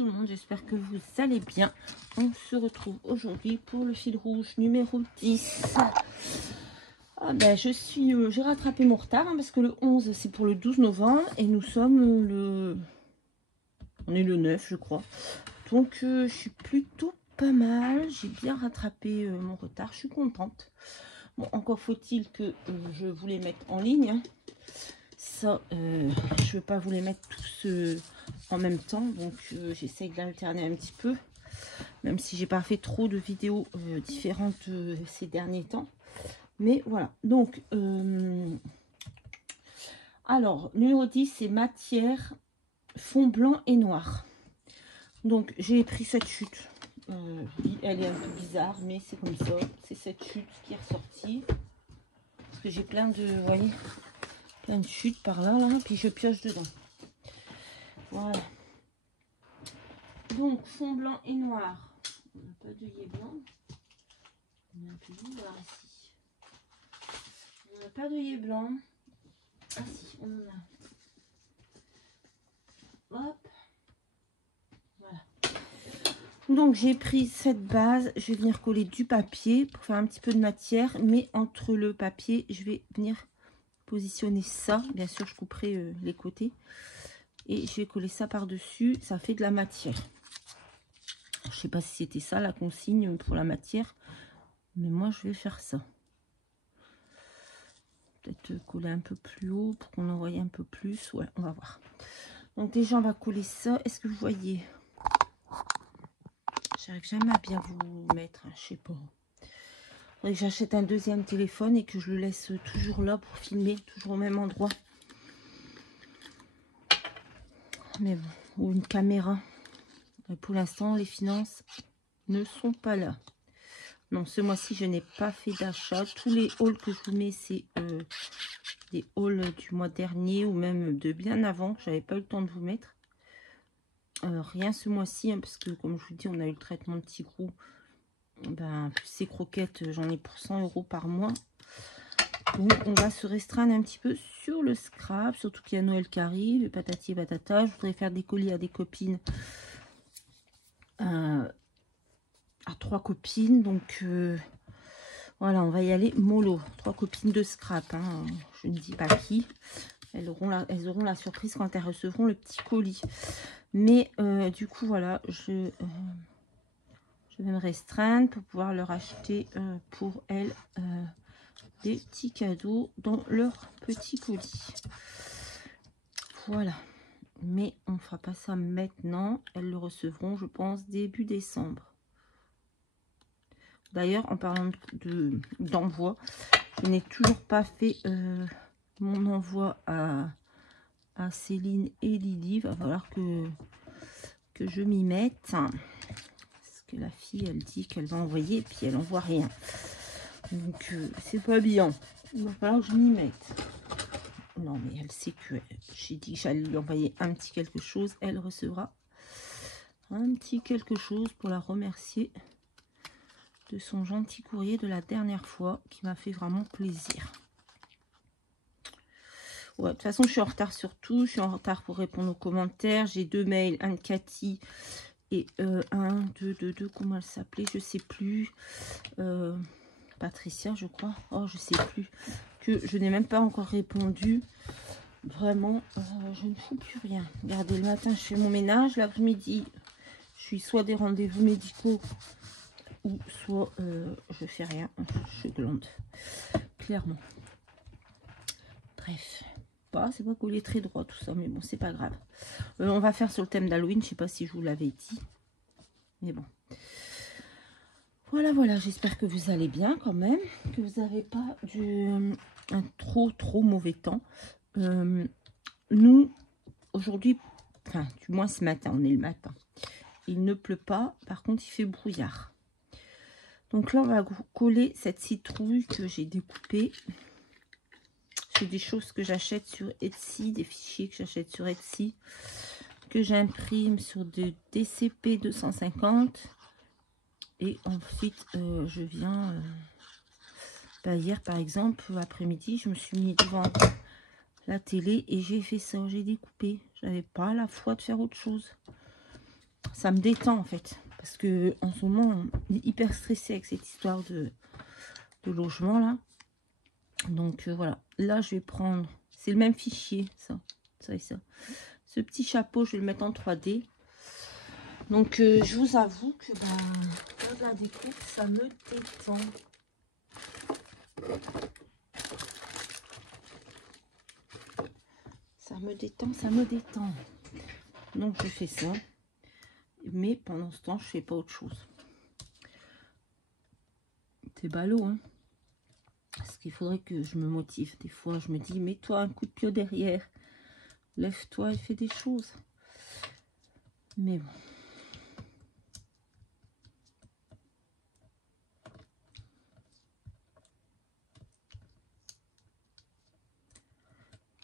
tout le monde, j'espère que vous allez bien. On se retrouve aujourd'hui pour le fil rouge numéro 10. Ah ben, j'ai rattrapé mon retard hein, parce que le 11 c'est pour le 12 novembre et nous sommes on est le 9 je crois. Donc je suis plutôt pas mal, j'ai bien rattrapé mon retard, je suis contente. Bon, encore faut-il que je vous les mette en ligne. Hein. Ça, je veux pas vous les mettre tous en même temps, donc j'essaye d'alterner un petit peu, même si j'ai pas fait trop de vidéos différentes ces derniers temps. Mais voilà, donc alors numéro 10 c'est matière fond blanc et noir. Donc j'ai pris cette chute, elle est un peu bizarre mais c'est comme ça, c'est cette chute qui est ressortie parce que j'ai plein de, vous voyez, plein de chutes par là, puis je pioche dedans. Voilà. Donc fond blanc et noir. On n'a pas d'œillet blanc. On a un peu de noir ici. On n'a pas d'œillet blanc. Ah si, on en a. Hop. Voilà. Donc j'ai pris cette base. Je vais venir coller du papier pour faire un petit peu de matière. Mais entre le papier, je vais venir positionner ça. Bien sûr, je couperai les côtés. Et je vais coller ça par-dessus. Ça fait de la matière. Je sais pas si c'était ça la consigne pour la matière. Mais moi, je vais faire ça. Peut-être coller un peu plus haut pour qu'on en voie un peu plus. Ouais, on va voir. Donc déjà, on va coller ça. Est-ce que vous voyez? J'arrive jamais à bien vous mettre. Hein, je sais pas. Faudrait que j'achète un deuxième téléphone et que je le laisse toujours là pour filmer, toujours au même endroit. Mais bon, ou une caméra. Et pour l'instant, les finances ne sont pas là. Non, ce mois-ci, je n'ai pas fait d'achat. Tous les hauls que je vous mets, c'est des hauls du mois dernier ou même de bien avant. J'avais pas eu le temps de vous mettre. Rien ce mois-ci, hein, parce que comme je vous dis, on a eu le traitement de Tigrou. Ben, plus ces croquettes, j'en ai pour 100 € par mois. Donc, on va se restreindre un petit peu sur le scrap. Surtout qu'il y a Noël qui arrive, et patati et patata. Je voudrais faire des colis à des copines. À 3 copines. Donc, voilà, on va y aller mollo. 3 copines de scrap. Hein. Je ne dis pas qui. Elles auront la surprise quand elles recevront le petit colis. Mais du coup, voilà, je vais me restreindre pour pouvoir leur acheter pour elles des petits cadeaux dans leur petit colis. Voilà. Mais on ne fera pas ça maintenant. Elles le recevront, je pense, début décembre. D'ailleurs, en parlant d'envoi, je n'ai toujours pas fait mon envoi à Céline et Lily. Il va falloir que je m'y mette. Parce que la fille, elle dit qu'elle va envoyer, puis elle n'envoie rien. Donc, c'est pas bien. Il va falloir que je m'y mette. Non, mais elle sait que j'ai dit que j'allais lui envoyer un petit quelque chose. Elle recevra un petit quelque chose pour la remercier de son gentil courrier de la dernière fois qui m'a fait vraiment plaisir. Ouais, de toute façon, je suis en retard sur tout. Je suis en retard pour répondre aux commentaires. J'ai 2 mails, un de Cathy et un de comment elle s'appelait, je sais plus. Patricia, je crois. Oh, je sais plus. Que je n'ai même pas encore répondu. Vraiment, je ne fous plus rien. Regardez, le matin, je fais mon ménage. L'après-midi, je suis soit des rendez-vous médicaux ou soit je fais rien. Je glande. Clairement. Bref. C'est pas collé très droit tout ça, mais bon, c'est pas grave. On va faire sur le thème d'Halloween. Je sais pas si je vous l'avais dit. Mais bon. Voilà, voilà. J'espère que vous allez bien quand même. Que vous n'avez pas un trop mauvais temps. Nous, aujourd'hui, enfin, du moins ce matin, on est le matin. Il ne pleut pas, par contre, il fait brouillard. Donc là, on va coller cette citrouille que j'ai découpée. C'est des choses que j'achète sur Etsy, des fichiers que j'achète sur Etsy, que j'imprime sur des DCP 250. Et ensuite, je viens... hier, par exemple, après-midi, je me suis mis devant la télé et j'ai fait ça, j'ai découpé. J'avais pas la foi de faire autre chose. ça me détend en fait. Parce que en ce moment, on est hyper stressé avec cette histoire de logement là. Donc voilà, là je vais prendre, c'est le même fichier, ça et ça. Ce petit chapeau, je vais le mettre en 3D. Donc je vous avoue que faire de la déco, ça me détend. Ça me détend, ça me détend. Donc je fais ça. Mais pendant ce temps, je fais pas autre chose. C'est ballot, hein. Parce qu'il faudrait que je me motive. Des fois, je me dis, mets-toi un coup de pied derrière. Lève-toi et fais des choses. Mais bon.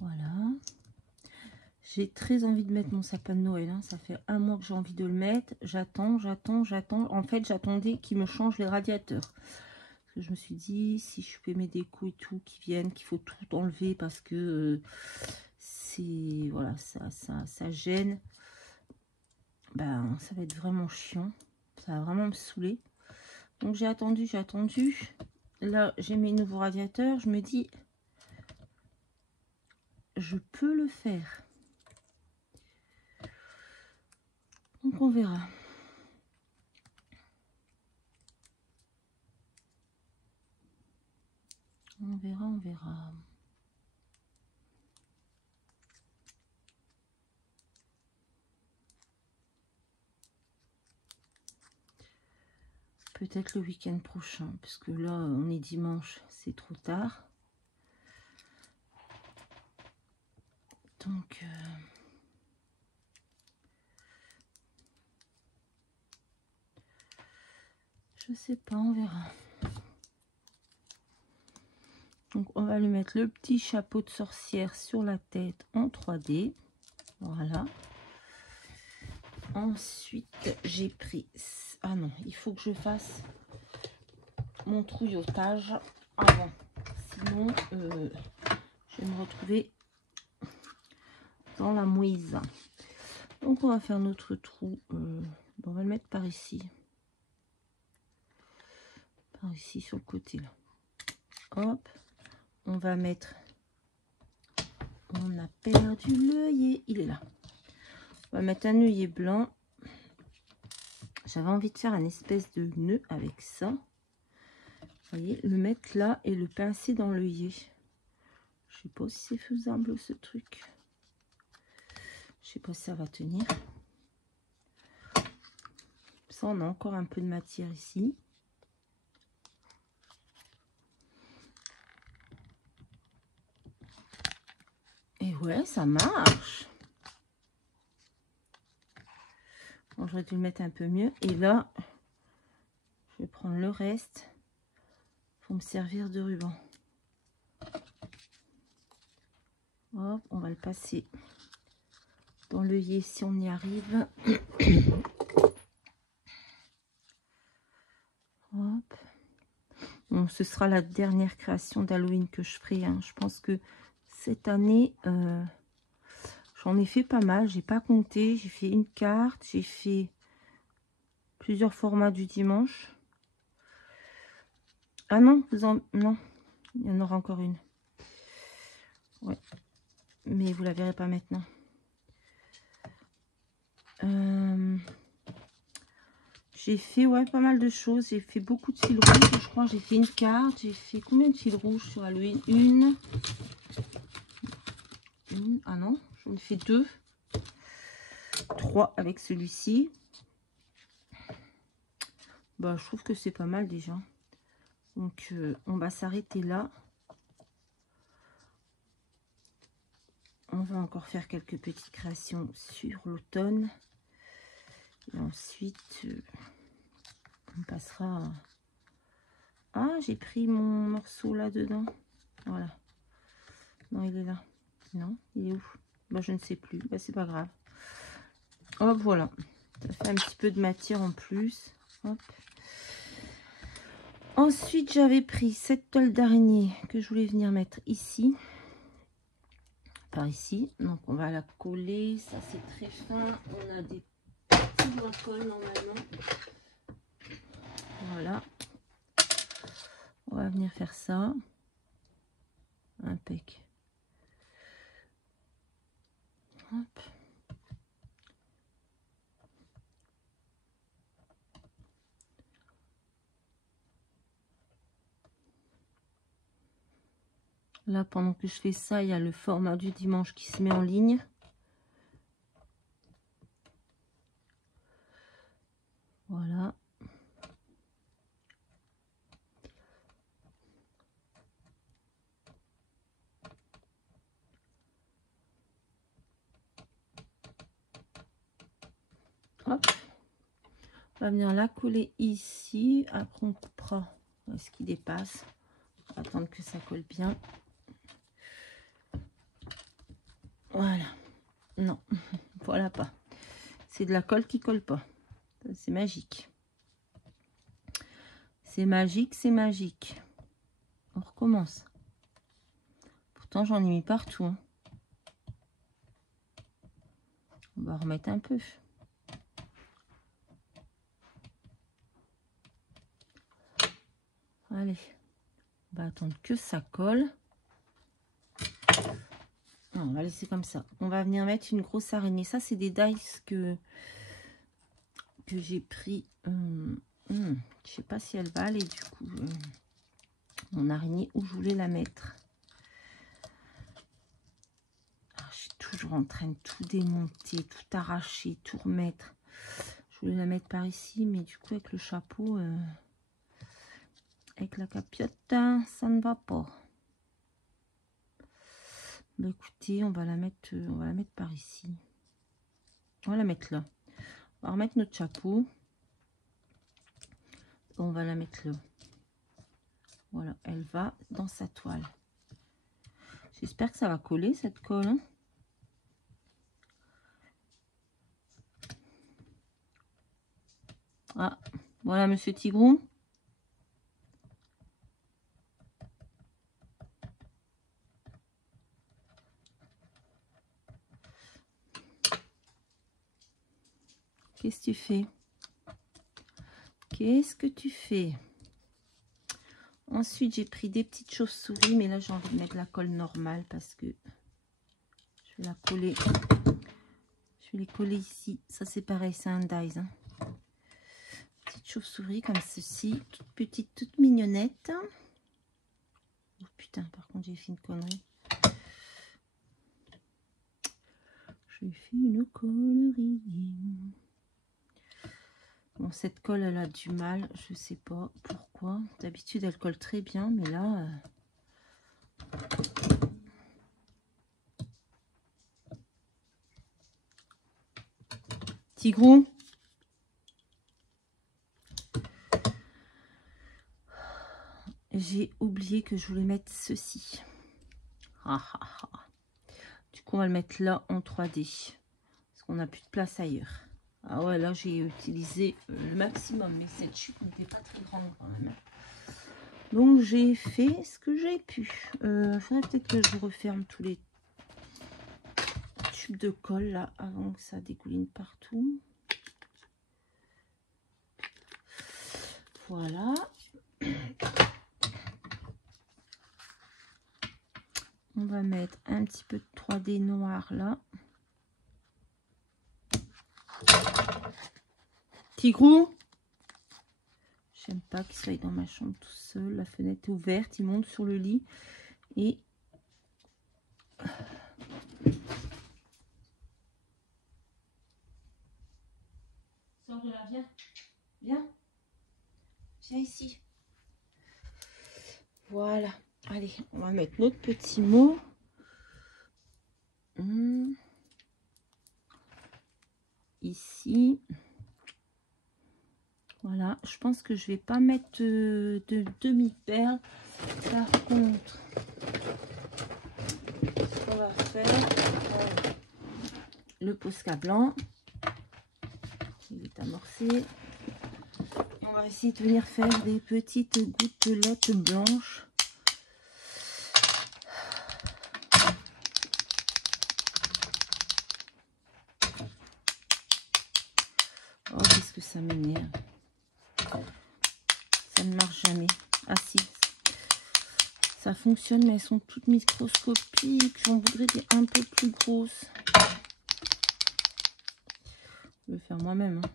Voilà. J'ai très envie de mettre mon sapin de Noël. Hein. Ça fait un mois que j'ai envie de le mettre. J'attends. En fait, j'attendais qu'il me change les radiateurs. Parce que je me suis dit, si je fais mes décos et tout qui viennent, qu'il faut tout enlever parce que c'est voilà, ça gêne. Ben, ça va être vraiment chiant. Ça va vraiment me saouler. Donc j'ai attendu. Là, j'ai mes nouveaux radiateurs. Je me dis, je peux le faire. Donc on verra. On verra. Peut-être le week-end prochain, parce que là, on est dimanche, c'est trop tard. Donc, je sais pas, on verra. Donc, on va lui mettre le petit chapeau de sorcière sur la tête en 3D. Voilà. Ensuite, j'ai pris... Ah non, il faut que je fasse mon trouillotage avant. Sinon, je vais me retrouver dans la mouise. Donc, on va faire notre trou. On va le mettre par ici. Par ici, sur le côté, là. Hop. On va mettre... On a perdu l'œillet. Il est là. On va mettre un œillet blanc. J'avais envie de faire un espèce de nœud avec ça. Vous voyez, le mettre là et le pincer dans l'œillet. Je sais pas si c'est faisable ce truc. Je sais pas si ça va tenir. Ça, on a encore un peu de matière ici. Et ouais, ça marche. Bon, j'aurais dû le mettre un peu mieux. Et là, je vais prendre le reste pour me servir de ruban. Hop, on va le passer dans l'œillet si on y arrive. Hop. Bon, ce sera la dernière création d'Halloween que je ferai. Hein. Je pense que cette année, j'en ai fait pas mal. J'ai pas compté. J'ai fait une carte. J'ai fait plusieurs formats du dimanche. Ah non, non, il y en aura encore une. Ouais. Mais vous la verrez pas maintenant. J'ai fait pas mal de choses. J'ai fait beaucoup de fils rouges, je crois. J'ai fait une carte. J'ai fait combien de fils rouges sur Halloween? Une. Ah non, j'en ai fait 2. 3 avec celui-ci. Bah, je trouve que c'est pas mal déjà. Donc, on va s'arrêter là. On va encore faire quelques petites créations sur l'automne. Et ensuite, on passera... Ah, j'ai pris mon morceau là-dedans. Voilà. Non, il est là. Non, il est où? Bah, je ne sais plus. Bah, c'est pas grave. Hop, voilà. Ça fait un petit peu de matière en plus. Hop. Ensuite, j'avais pris cette toile d'araignée que je voulais venir mettre ici. Par ici. Donc, on va la coller. Ça, c'est très fin. On a des toujours le col normalement. Voilà. On va venir faire ça. Impec. Hop. Là, pendant que je fais ça, il y a le format du dimanche qui se met en ligne. Voilà. Hop. On va venir la coller ici. Après, on coupera ce qui dépasse. On va attendre que ça colle bien. Voilà. Non, voilà pas. C'est de la colle qui colle pas. C'est magique. C'est magique, c'est magique. On recommence. Pourtant, j'en ai mis partout. Hein. On va remettre un peu. Allez. On va attendre que ça colle. Non, on va laisser comme ça. On va venir mettre une grosse araignée. Ça, c'est des dice que j'ai pris. Je sais pas si elle va aller du coup. Mon araignée où je voulais la mettre. Ah, je suis toujours en train de tout démonter, tout arracher, tout remettre. Je voulais la mettre par ici, mais du coup avec le chapeau, avec la capiote, ça ne va pas. Bah, écoutez, on va la mettre par ici. On va la mettre là. On va remettre notre chapeau. On va la mettre là. Voilà, elle va dans sa toile. J'espère que ça va coller cette colle. Hein. Ah, voilà Monsieur Tigrou. Qu'est-ce que tu fais? Qu'est-ce que tu fais? Ensuite, j'ai pris des petites chauves-souris, mais là, j'ai envie de mettre la colle normale parce que je vais la coller. Je vais les coller ici. Ça, c'est pareil, c'est un dies. Hein. Petite chauve-souris comme ceci, toute petite, toute mignonnette. Oh putain, par contre, j'ai fait une connerie. J'ai fait une connerie. Bon, cette colle, elle a du mal. Je sais pas pourquoi. D'habitude, elle colle très bien, mais là... Tigrou. J'ai oublié que je voulais mettre ceci. Ah, ah, ah. Du coup, on va le mettre là en 3D. Parce qu'on n'a plus de place ailleurs. Ah ouais, là, j'ai utilisé le maximum. Mais cette chute n'était pas très grande quand même. Donc, j'ai fait ce que j'ai pu. Il faudrait peut-être que je referme tous les tubes de colle là avant que ça dégouline partout. Voilà. On va mettre un petit peu de 3D noir là. Tigrou, j'aime pas qu'il soit dans ma chambre tout seul. La fenêtre est ouverte, il monte sur le lit et sors de là, viens, viens, viens ici. Voilà, allez, on va mettre notre petit mot. Ici. Voilà, je pense que je vais pas mettre de demi-perle. Par contre, ce qu'on va faire, le Posca blanc. Il est amorcé. On va essayer de venir faire des petites gouttelettes blanches. ça m'énerve. Ça ne marche jamais. Ah si, ça fonctionne, mais elles sont toutes microscopiques. J'en voudrais des un peu plus grosses. Je vais le faire moi-même. Hein.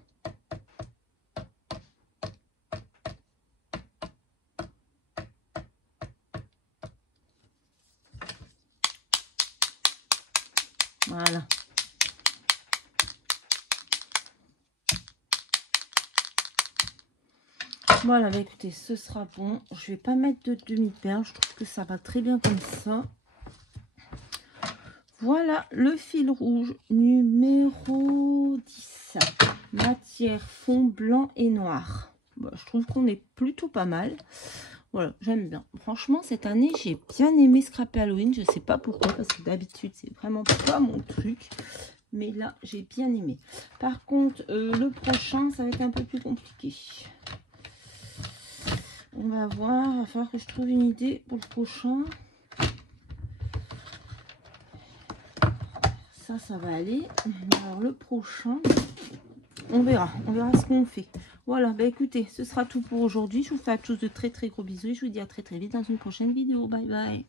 Voilà. Voilà, bah écoutez, ce sera bon. Je vais pas mettre de demi-perle. Je trouve que ça va très bien comme ça. Voilà le fil rouge numéro 10. Matière fond blanc et noir. Bah, je trouve qu'on est plutôt pas mal. Voilà, j'aime bien. Franchement, cette année, j'ai bien aimé Scrappy Halloween. Je sais pas pourquoi, parce que d'habitude, c'est vraiment pas mon truc. Mais là, j'ai bien aimé. Par contre, le prochain, ça va être un peu plus compliqué. On va voir. Il va falloir que je trouve une idée pour le prochain. Ça va aller. Alors, le prochain, on verra ce qu'on fait. Voilà, bah écoutez, ce sera tout pour aujourd'hui. Je vous fais à tous de très très gros bisous et je vous dis à très très vite dans une prochaine vidéo. Bye bye.